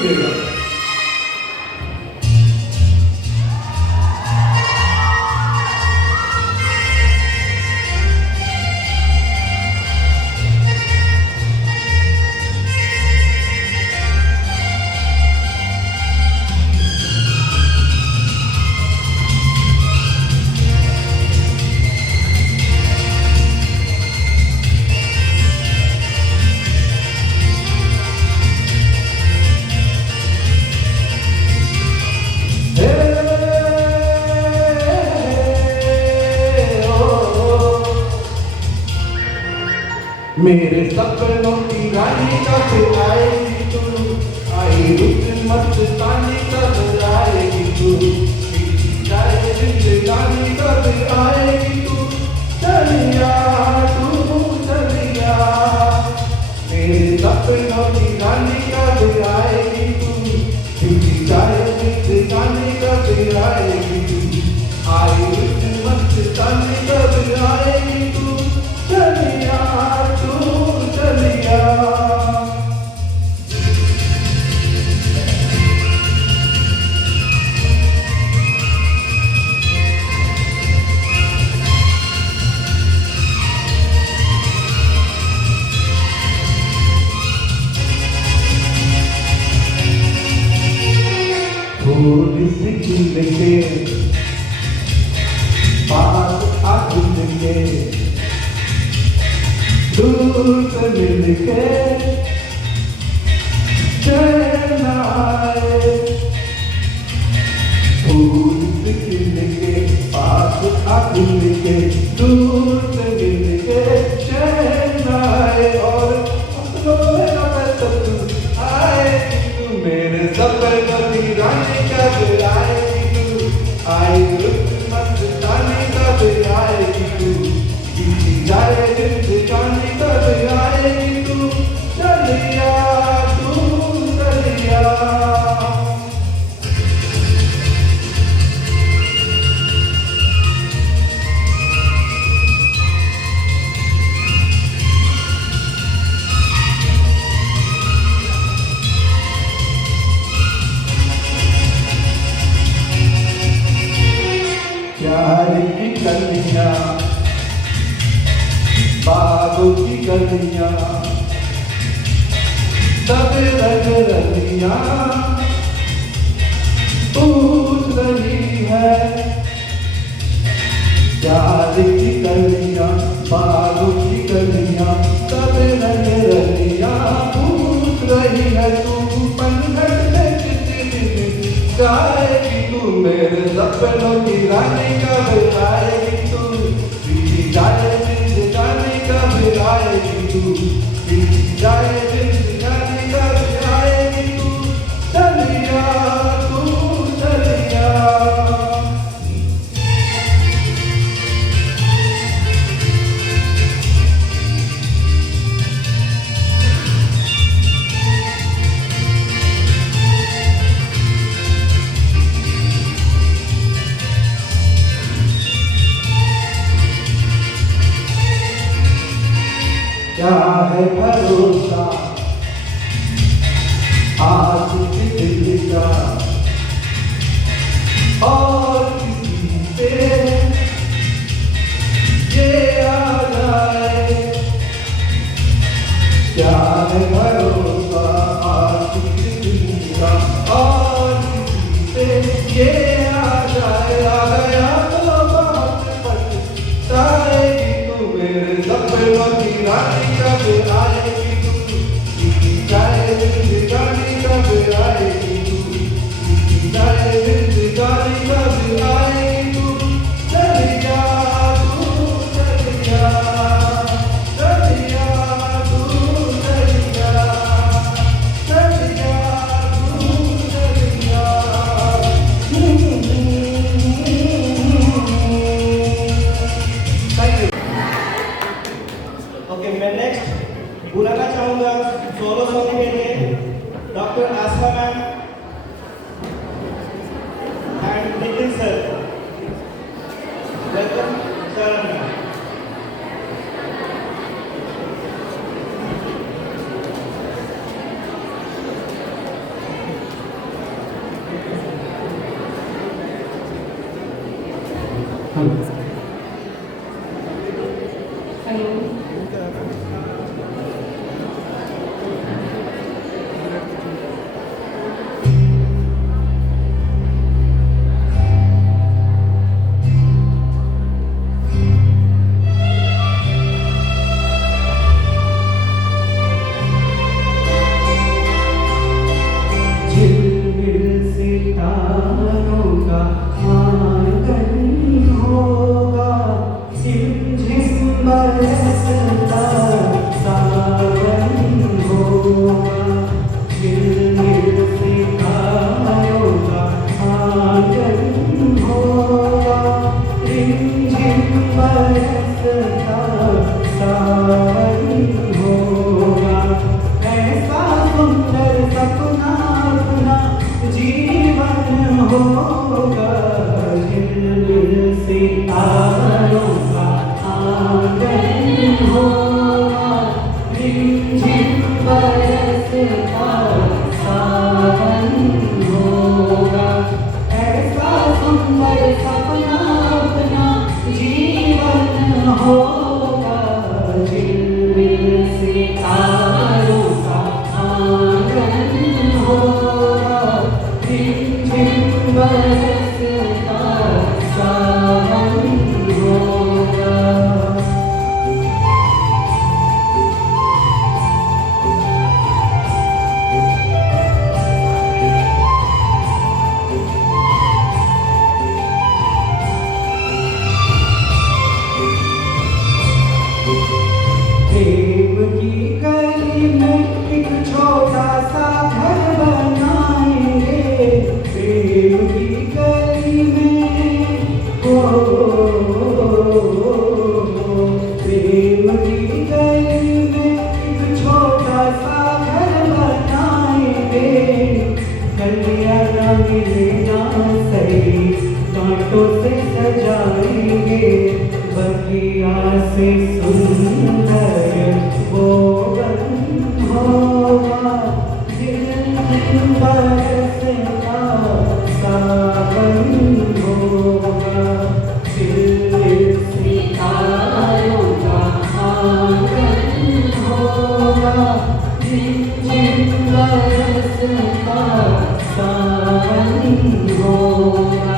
कीजिएगा। मेरे सपनों की रानी कब आएगी तू, आई रुक मस्तानी कब आएगी तू, जाए जिंदगानी कब आएगी तू, चलिया तू चलिया। मेरे सपनों की रानी कब आएगी तू, जाए जिंदगानी कब आएगी तू, आई रुक मस्तानी कब आएगी तू, चलिया तू चलिया। थोड़ी सी खिल के पास आखिल के दूर से मिल के चैन आए, फूल से खिल के पास आखिल के दूर से मिल के चैन आए, और आएगी तू मेरे सपनों की रानी कब आएगी तू, आई मस्तानी कब आएगी तू, जाए जिंदगानी कब आएगी तू, चलिया तू चलिया। प्यार की कलियां बागों की गलियां सब रंग रलियां पूछ रही है, प्यार की कलियां बागों की गलियां सब रंग रलियां पूछ रही है, तू पनघट में कितनी जाएगी तू, मेरे सपनों की रानी कब आएगी तू, जाए जिंदगानी कब आएगी तू, जाए जिंदगानी कब आएगी तू, चलिया तू चलिया। क्या है भरोसा आज की दिल का और किसी पे ये आ जाए, क्या है भरोसा आज की दिल का और किसी पे ये आ जाए, आ गया तो बहुत पछताएगी तू, मेरे सपनों की रानी कब आएगी तू, जाए जिंदगानी कब आएगी तू, जाए जिंदगानी कब आएगी तू, चलिया तू चलिया, चलिया तू चलिया, चलिया तू चलिया। ओके, मैं नेक्स्ट बुलाना चाहूंगा सोलो सॉन्ग के लिए doctor Aastha ma'am and Nitin sir. Welcome sir. सुंदर सपना अपना जीवन होगा, झिलमिल सितारों का आंगन होगा, रिमझिम बरसता सावन होगा, ऐसा सुंदर सपना अपना जीवन होगा, झिलमिल सितारों का आंगन होगा, रिमझिम बरसता सावन होगा। प्रेम की गली में एक छोटा सा घर बनाएंगे, प्रेम की गली में प्रेम की गली में एक छोटा सा घर बनाएंगे, कलियां मिलना सही कांटों से सजाएंगे, बगिया से सुंदर वो वन होगा, झिलमिल बरसता सावन होगा, झिलमिल सितारों का आंगन होगा, झिलमिल बरसता सावन होगा।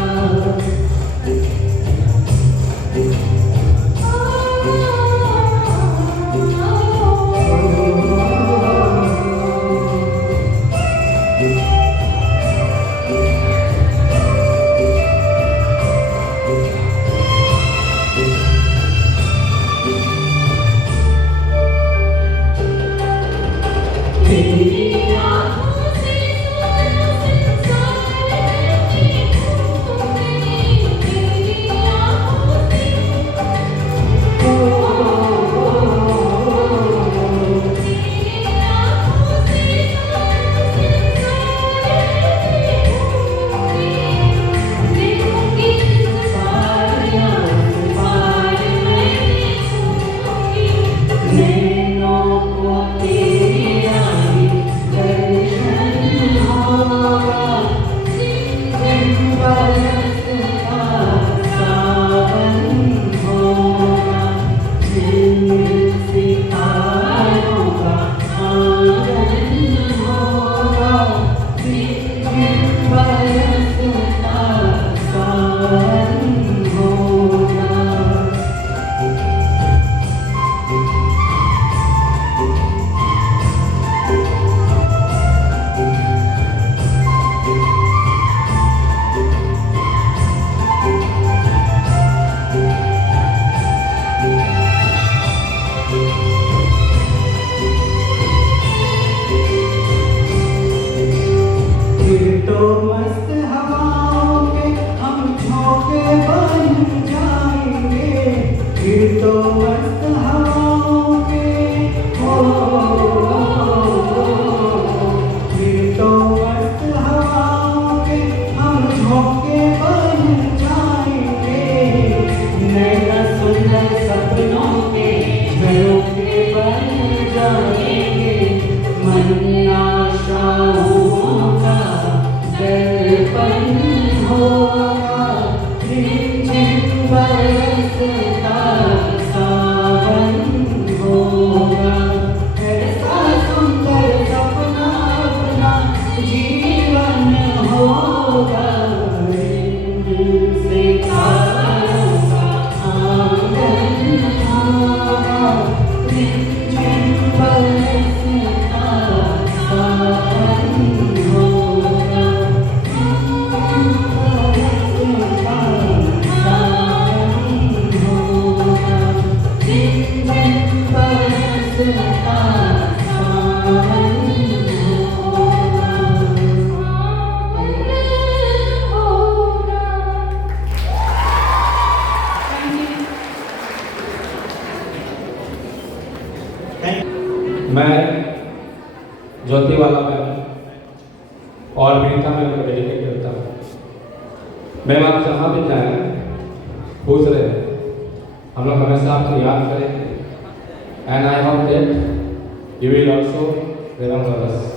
मन आशाओं का और वीरता मैं उनको डेडिकेट करता हूँ। मैम आप जहाँ भी जाएं खुश रहे, हम लोग हमेशा आपको याद करेंगे and I hope that you will also remember us.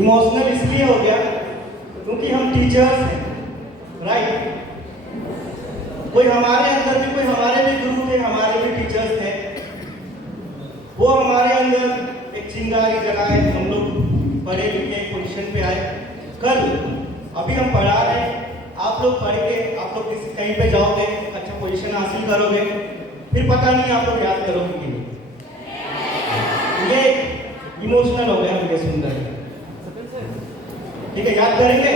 Emotional इसलिए हो गया क्योंकि हम टीचर्स हैं, राइट। कोई हमारे अंदर भी, कोई हमारे भी गुरु थे, हमारे भी टीचर्स थे। वो हमारे अंदर एक चिंगारी जगाए, हम लोग पढ़े लिखे पोजीशन पे आए। कल अभी हम पढ़ा रहे हैं, आप लोग पढ़ के आप लोग किसी कहीं पे जाओगे, अच्छा पोजीशन हासिल करोगे, फिर पता नहीं आप लोग याद करोगे कि नहीं। ये इमोशनल हो गया मुझे सुंदर। ठीक है, याद करेंगे?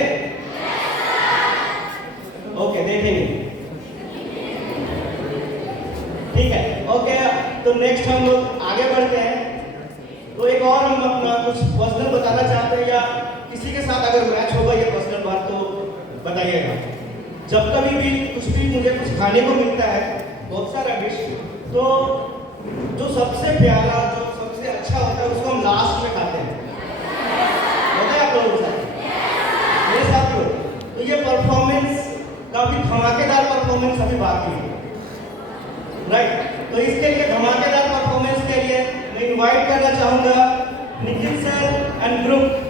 ओके, देखेंगे। ठीक है, ओके। तो नेक्स्ट हम लोग आगे बढ़ते हैं। तो एक और हम अपना कुछ पर्सनल बताना चाहते हैं, या किसी के साथ अगर मैच होगा ये पर्सनल बात तो बताइएगा। जब कभी भी कुछ भी मुझे कुछ खाने को मिलता है, बहुत सारा डिश, तो जो सबसे प्यारा, जो सबसे अच्छा होता है उसको हम लास्ट में खाते हैं। होता है आप लोगों के साथ? मेरे साथ हो। तो ये परफॉर्मेंस काफी धमाकेदार परफॉर्मेंस अभी बाकी है, राइट। तो इसके लिए धमाकेदार परफॉर्मेंस के लिए मैं इनवाइट करना चाहूंगा निखिल सर एंड ग्रुप।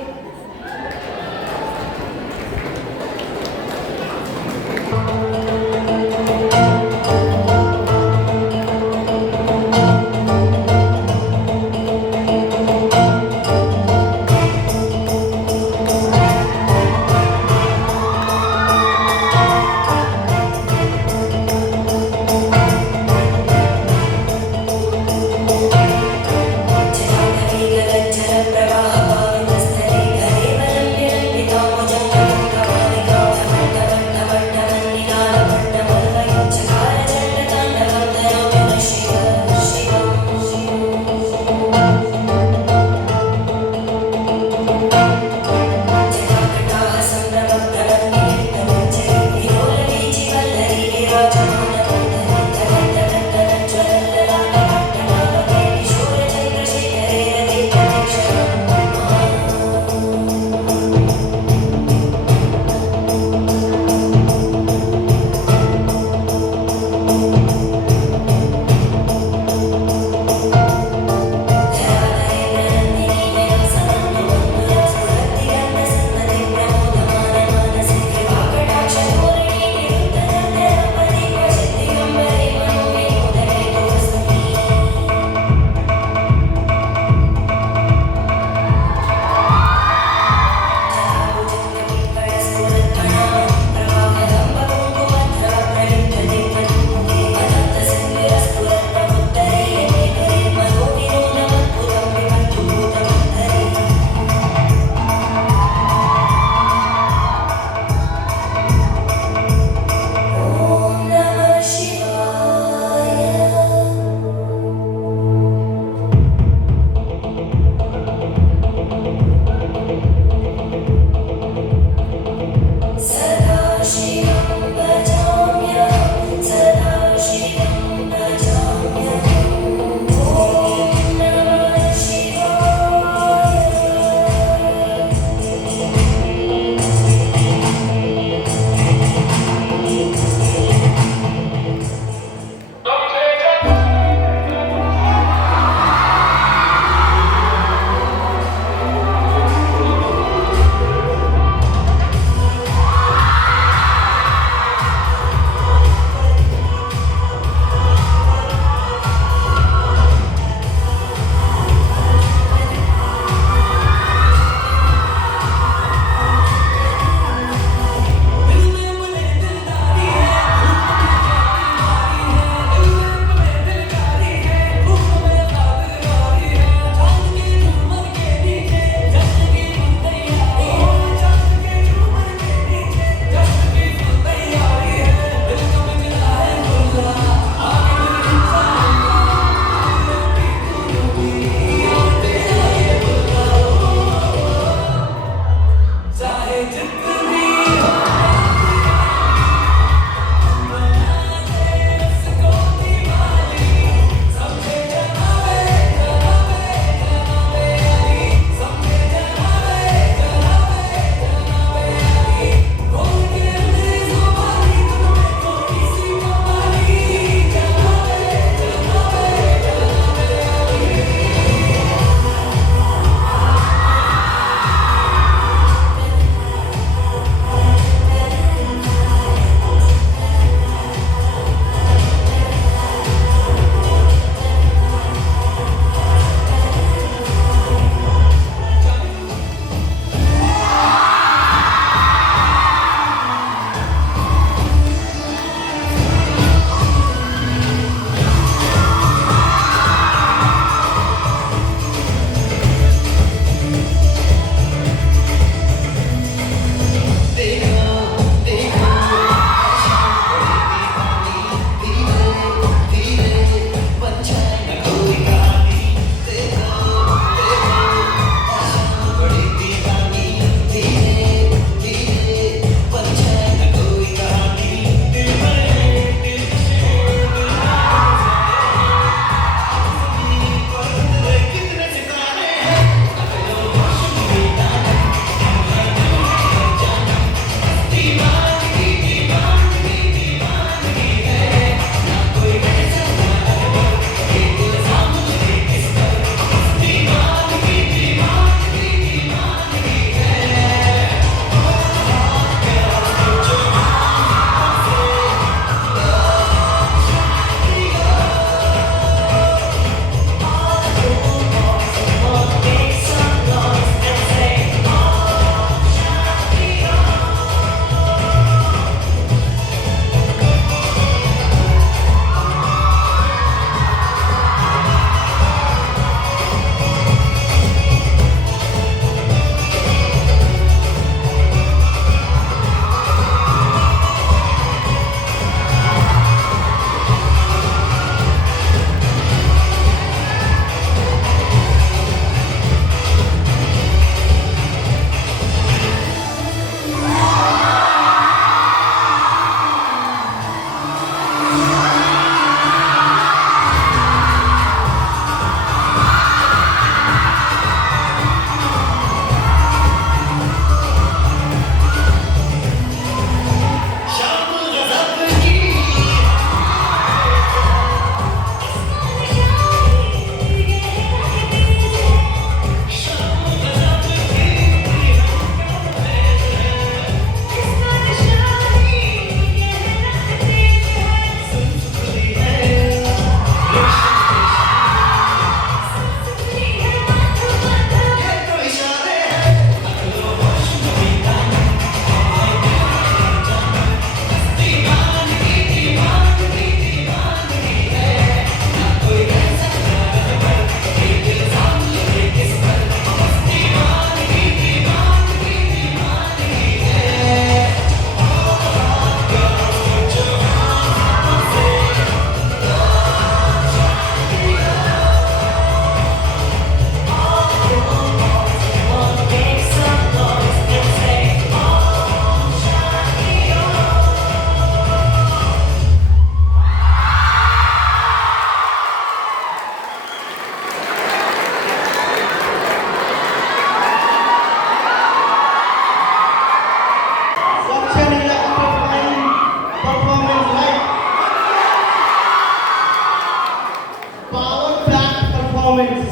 प्रवाह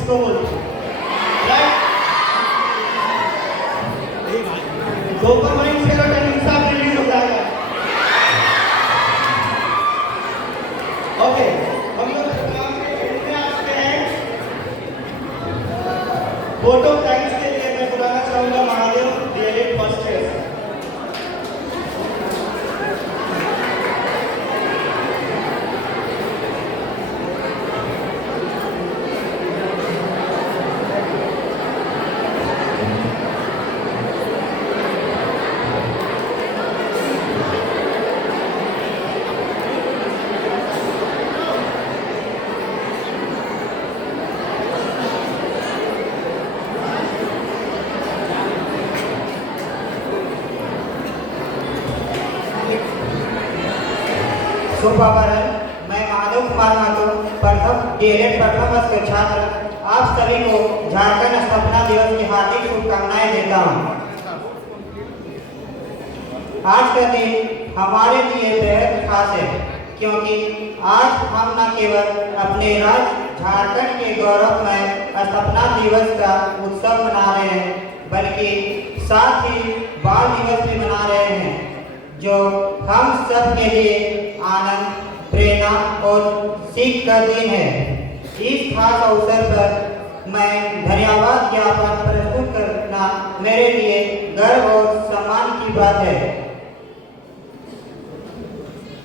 किसको बोलते हैं, राइट? डोपामाइन सेरोटोनिन सब रिलीज हो जाएगा। ओके, हम लोग प्रोग्राम के एंड में आते हैं। फोटो थैंक्स के लिए मैं बुलाना चाहूंगा महादेव डीएलएड फर्स्ट ईयर। शुभवारण, मैं माधव कुमार माथुर प्रथम डीएलएड प्रथम वर्ष के छात्र आप सभी को झारखंड स्थापना दिवस की हार्दिक शुभकामनाएं देता हूं। आज का दिन हमारे लिए बेहद खास है क्योंकि आज हम न केवल अपने राज्य झारखंड के गौरवमय स्थापना दिवस का उत्सव मना रहे हैं बल्कि साथ ही बाल दिवस भी मना रहे हैं जो हम सब के लिए आनंद, प्रेरणा और सीख का दिन है। इस खास अवसर पर मैं धन्यवाद ज्ञापन प्रस्तुत करना मेरे लिए गर्व और सम्मान की बात है।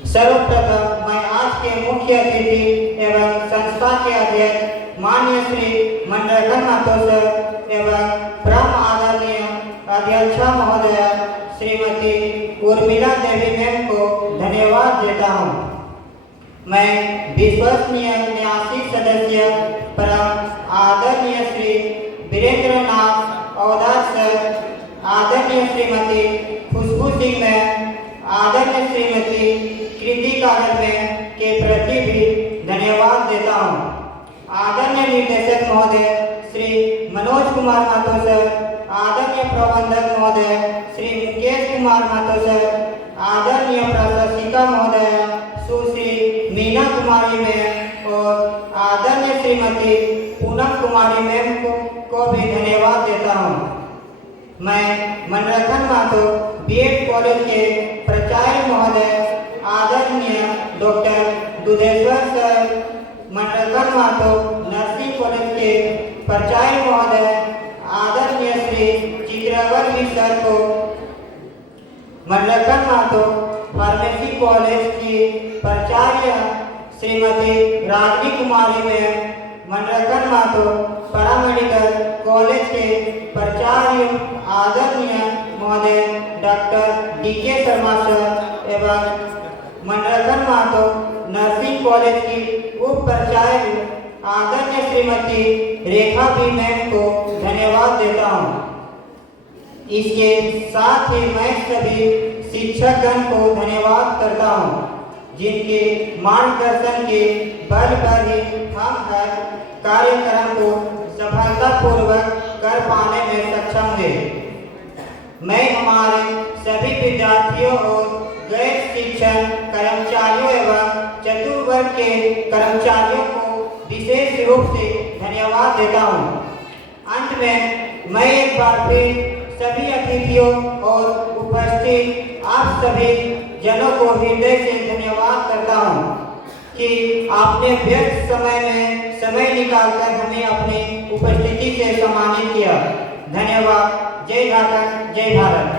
सर्वप्रथम मैं आज के मुख्य अतिथि एवं संस्था के अध्यक्ष माननीय श्री मंडलकन महतो सर एवं परम आदरणीय अध्यक्षा महोदया श्रीमती उर्मिला देवी मैम को धन्यवाद देता हूँ। मैं विश्वसनीय न्यासी सदस्य परम आदरणीय श्री वीरेंद्र नाथ अवधार सर, आदरणीय श्रीमती खुशबू सिंह मैम, आदरणीय श्रीमती कृति कागर मैम के प्रति भी धन्यवाद देता हूँ। आदरणीय निर्देशक महोदय श्री मनोज कुमार महतो सर, आदरणीय प्रबंधक महोदय श्री मुकेश कुमार महतो सर, आदरणीय प्रशासिका महोदय सुश्री मीना कुमारी मैम और आदरणीय श्रीमती पूनम कुमारी मैम को भी धन्यवाद देता हूँ। मैं मनरखन महतो बीएड कॉलेज के प्राचार्य महोदय आदरणीय doctor Dudheshwar sir, Manrakhan Mahto nursing college के प्राचार्य महोदय आदरणीय श्री चित्रवर्ती सर को, मनरखन महतो फार्मेसी कॉलेज की प्राचार्य श्रीमती राजनी कुमारी मैम, मनरखन महतो पैरामेडिकल कॉलेज के प्राचार्य आदरणीय महोदय डॉक्टर डीके शर्मा सर एवं मनरखन महतो नर्सिंग कॉलेज की उप प्राचार्य आदरणीय श्रीमती रेखा बी मैम को धन्यवाद देता हूँ। इसके साथ ही मैं सभी शिक्षकगण को धन्यवाद करता हूँ जिनके मार्गदर्शन के बल पर ही हम हर कार्यक्रम को सफलतापूर्वक कर पाने में सक्षम हुए। मैं हमारे सभी विद्यार्थियों और गैर शिक्षण कर्मचारियों एवं चतुर्वर्ग के कर्मचारियों को विशेष रूप से धन्यवाद देता हूँ। अंत में मैं एक बार फिर सभी अतिथियों और उपस्थित आप सभी जनों को हृदय से धन्यवाद करता हूँ कि आपने व्यस्त समय में समय निकालकर हमें अपनी उपस्थिति से सम्मानित किया। धन्यवाद। जय झारखंड, जय भारत।